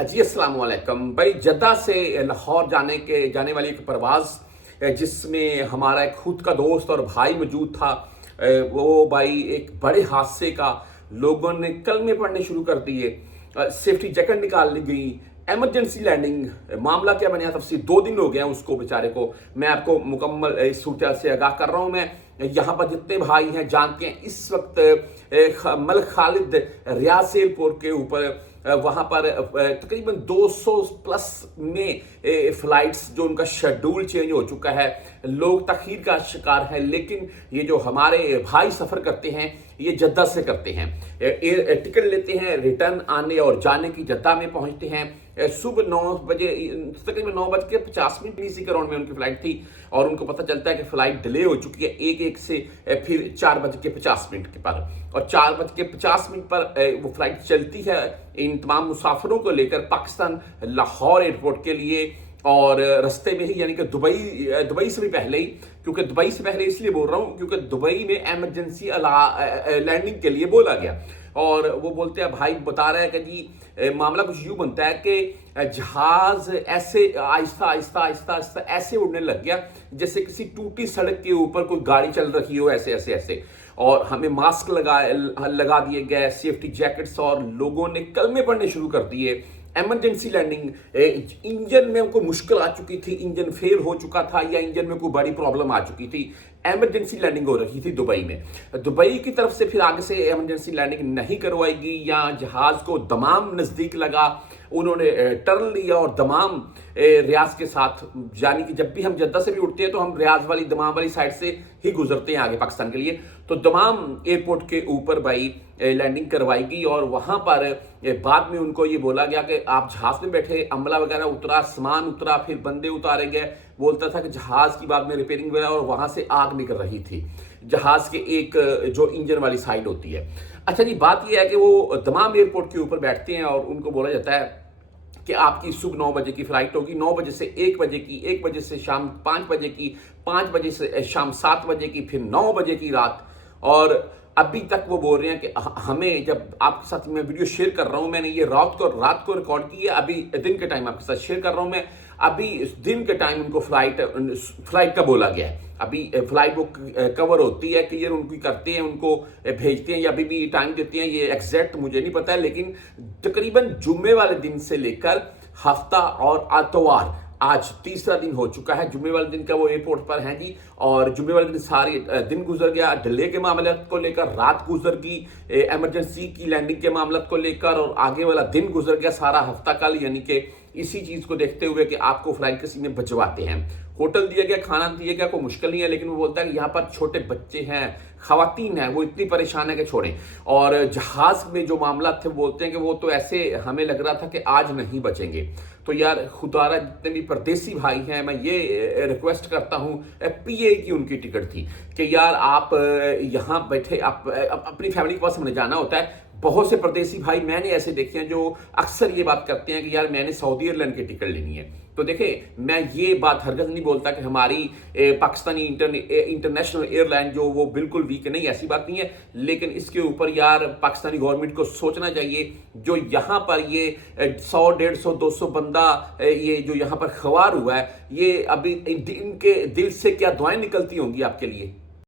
जी अस्सलाम वालेकुम भाई। जद्दा से लाहौर जाने वाली एक परवाज़ जिसमें हमारा एक खुद का दोस्त और भाई मौजूद था। वो भाई एक बड़े हादसे का लोगों ने कलमे पढ़ने शुरू कर दिए। सेफ्टी जैकेट निकाल ली गई, एमरजेंसी लैंडिंग। मामला क्या बना तफसील 2 दिन हो गए हैं उसको बेचारे को। मैं आपको मुकम्मल इस सूरत से आगाह कर रहा हूँ। मैं यहाँ पर जितने भाई हैं जानते हैं इस वक्त मलिक खालिद रियाज एयरपोर्ट के ऊपर वहाँ पर तकरीबन 200 प्लस में फ्लाइट्स जो उनका शेड्यूल चेंज हो चुका है, लोग तखीर का शिकार है। लेकिन ये जो हमारे भाई सफ़र करते हैं ये जद्दा से करते हैं, टिकट लेते हैं, रिटर्न आने और जाने की जद्दा में पहुंचते हैं। सुबह 9 बजे तकरीबन 9:50 इसी कराउंड में उनकी फ्लाइट थी और उनको पता चलता है कि फ्लाइट डिले हो चुकी है एक से फिर 4:50 के पर। और 4:50 पर वो फ्लाइट चलती है इन तमाम मुसाफिरों को लेकर पाकिस्तान लाहौर एयरपोर्ट के लिए। और रास्ते में ही यानी कि दुबई से भी पहले ही, क्योंकि दुबई से पहले इसलिए बोल रहा हूँ क्योंकि दुबई में एमरजेंसी लैंडिंग के लिए बोला गया। और वो बोलते हैं, भाई बता रहे हैं कि जी मामला कुछ यूं बनता है कि जहाज ऐसे आहिस्ता आहिस्ता आहिस्ता आहिस्ता ऐसे उड़ने लग गया जैसे किसी टूटी सड़क के ऊपर कोई गाड़ी चल रही हो, ऐसे ऐसे ऐसे। और हमें मास्क लगा दिए गए, सेफ्टी जैकेट्स, और लोगों ने कलमे पढ़ने शुरू कर दिए। एमरजेंसी लैंडिंग, इंजन में कोई मुश्किल आ चुकी थी, इंजन फेल हो चुका था या इंजन में कोई बड़ी प्रॉब्लम आ चुकी थी, एमरजेंसी लैंडिंग हो रही थी दुबई में। दुबई की तरफ से फिर आगे से एमरजेंसी लैंडिंग नहीं करवाएगी या जहाज को दमाम नज़दीक लगा, उन्होंने टर्न लिया और दमाम रियाज के साथ, यानी कि जब भी हम जद्दा से भी उठते हैं तो हम रियाज वाली दमाम वाली साइड से ही गुजरते हैं आगे पाकिस्तान के लिए। तो दमाम एयरपोर्ट के ऊपर भाई लैंडिंग करवाएगी और वहां पर बाद में उनको ये बोला गया कि आप जहाज में बैठे, अमला वगैरह उतरा, सामान उतरा, फिर बंदे उतारे गए। बोलता था कि जहाज की बाद में रिपेयरिंग वगैरह, और वहां से आग निकल रही थी जहाज के एक जो इंजन वाली साइड होती है। अच्छा जी, बात यह है कि वो तमाम एयरपोर्ट के ऊपर बैठते हैं और उनको बोला जाता है कि आपकी सुबह 9 बजे की फ्लाइट होगी, 9 बजे से 1 बजे की, 1 बजे से शाम 5 बजे की, 5 बजे से शाम 7 बजे की, फिर 9 बजे की रात। और अभी तक वो बोल रहे हैं कि हमें, जब आपके साथ मैं वीडियो शेयर कर रहा हूं, मैंने ये रात को रिकॉर्ड की है, अभी दिन के टाइम आपके साथ शेयर कर रहा हूं मैं। अभी इस दिन के टाइम उनको फ्लाइट का बोला गया है। अभी फ्लाइट वो कवर होती है, क्लियर उनकी करते हैं, उनको भेजते हैं या अभी भी टाइम देते हैं, ये एग्जैक्ट मुझे नहीं पता है। लेकिन तकरीबन जुम्मे वाले दिन से लेकर हफ्ता और आतवार, आज तीसरा दिन हो चुका है जुम्मे वाले दिन का, वो एयरपोर्ट पर हैं जी। और जुम्मे वाले दिन सारे दिन गुजर गया डिले के मामले को लेकर, रात गुजर गई एमरजेंसी की लैंडिंग के मामले को लेकर, और आगे वाला दिन गुजर गया सारा हफ्ता कल, यानी कि इसी चीज को देखते हुए कि आपको फ्लाइट किसी में भिजवाते हैं। होटल दिया गया, खाना दिया गया, कोई मुश्किल नहीं है। लेकिन वो बोलता है कि यहाँ पर छोटे बच्चे हैं, खवातीन हैं, वो इतनी परेशान है कि छोड़ें। और जहाज में जो मामला थे बोलते हैं कि वो तो ऐसे हमें लग रहा था कि आज नहीं बचेंगे। तो यार खुदारा जितने भी परदेसी भाई हैं, मैं ये रिक्वेस्ट करता हूँ, पीए की उनकी टिकट थी कि यार आप यहाँ बैठे, आप अपनी फैमिली के पास हमने जाना होता है। बहुत से परदेसी भाई मैंने ऐसे देखे हैं जो अक्सर ये बात करते हैं कि यार मैंने सऊदी एयरलाइन की टिकट लेनी है। तो देखें, मैं ये बात हरगज नहीं बोलता कि हमारी पाकिस्तानी इंटरनेशनल एयरलाइन जो वो बिल्कुल वीक है, नहीं, ऐसी बात नहीं है। लेकिन इसके ऊपर यार पाकिस्तानी गवर्नमेंट को सोचना चाहिए। जो यहाँ पर ये 100, 150, 200 बंदा ये जो यहाँ पर खवार हुआ है, ये अभी इनके दिल से क्या दुआएं निकलती होंगी आपके लिए।